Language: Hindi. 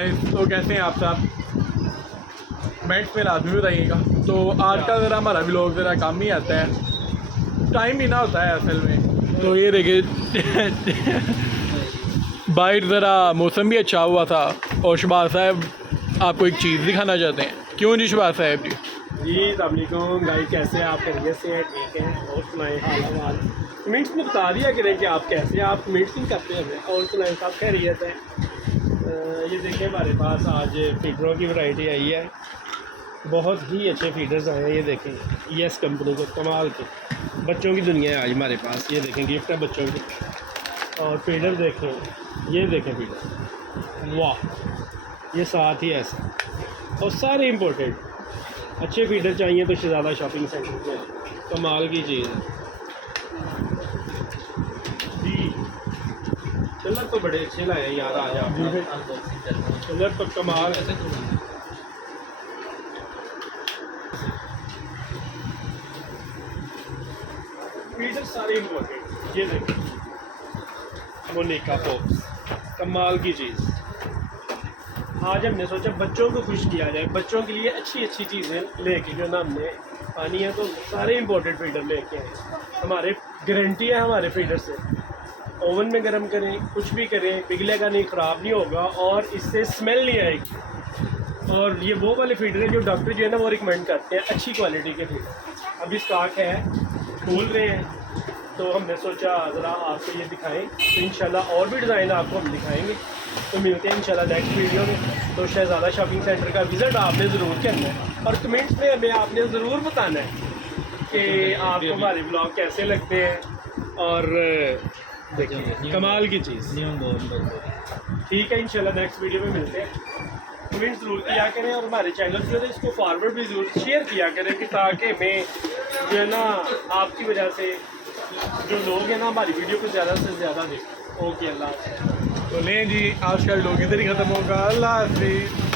तो कैसे हैं आप सब? कमेंट्स में लाजमी बताइएगा। तो आज का ज़रा हमारा व्लॉग ज़रा कम ही आता है, टाइम ही ना होता है असल में। तो ये देखिए बाहर ज़रा मौसम भी अच्छा हुआ था और शहबाज साहब आपको एक चीज़ दिखाना चाहते हैं। क्यों जी शहबाज साहब जी? जी अस्सलामुअलैकुम गाइस, कैसे हैं आप? खैरियत से हैं? ठीक हैं? और सुनाएं हाल हवाल। कमेंट्स में बता दिया करें कि आप कैसे हैं। आप कमेंट्स नहीं करते हैं। और सुनाएं सब खैरियत है। ये देखिए हमारे पास आज फीडरों की वैरायटी आई है। बहुत ही अच्छे फीडर्स आए हैं। ये देखें यस कंपनी के कमाल के बच्चों की दुनिया है आज हमारे पास। ये देखें गिफ्ट है बच्चों की। और फीडर देखें, ये देखें फीडर, वाह, ये साथ ही ऐसा और सारे इम्पोर्टेड। अच्छे फीडर चाहिए तो शहजादा शॉपिंग सेंटर में कमाल की चीज़ है जी। कलर तो बड़े अच्छे लाए हैं यार आज आपने। कलर तो कमाल है। फीडर सारे इम्पोर्टेड। ये देखिए मोनिका पॉप्स, कमाल की चीज़। आज हमने सोचा बच्चों को खुश किया जाए, बच्चों के लिए अच्छी अच्छी चीज़ें लेके जो ना हमने आनी है। तो सारे इम्पोर्टेड फीडर लेके आए। हमारे गारंटी है हमारे फीडर से। ओवन में गर्म करें, कुछ भी करें, पिघलेगा नहीं, ख़राब नहीं होगा और इससे स्मेल नहीं आएगी। और ये वो वाले फीडर है जो डॉक्टर जो है ना वो रिकमेंड करते हैं, अच्छी क्वालिटी के फीडर। अभी स्टॉक है, खोल रहे हैं, तो हमने सोचा ज़रा आपको ये दिखाएं। तो इंशाल्लाह और भी डिज़ाइन आपको हम दिखाएंगे। तो मिलते हैं इंशाल्लाह नेक्स्ट वीडियो में। तो शहजादा शॉपिंग सेंटर का विज़िट आपने ज़रूर करना है और कमेंट्स में हमें आपने ज़रूर बताना है कि आपको हमारे ब्लॉग कैसे लगते हैं। और देखिए कमाल की चीज़। ठीक है, इंशाल्लाह नेक्स्ट वीडियो में मिलते हैं। कमेंट ज़रूर किया करें और हमारे चैनल जो है इसको फॉरवर्ड भी ज़रूर शेयर किया करें कि ताकि मैं जो है ना आपकी वजह से जो लोग हैं ना हमारी वीडियो को ज़्यादा से ज़्यादा देखें। ओके, अल्लाह हाफ़िज़। तो लें जी, आज का व्लॉग इधर ही ख़त्म होगा। अल्लाह हाफ़िज़।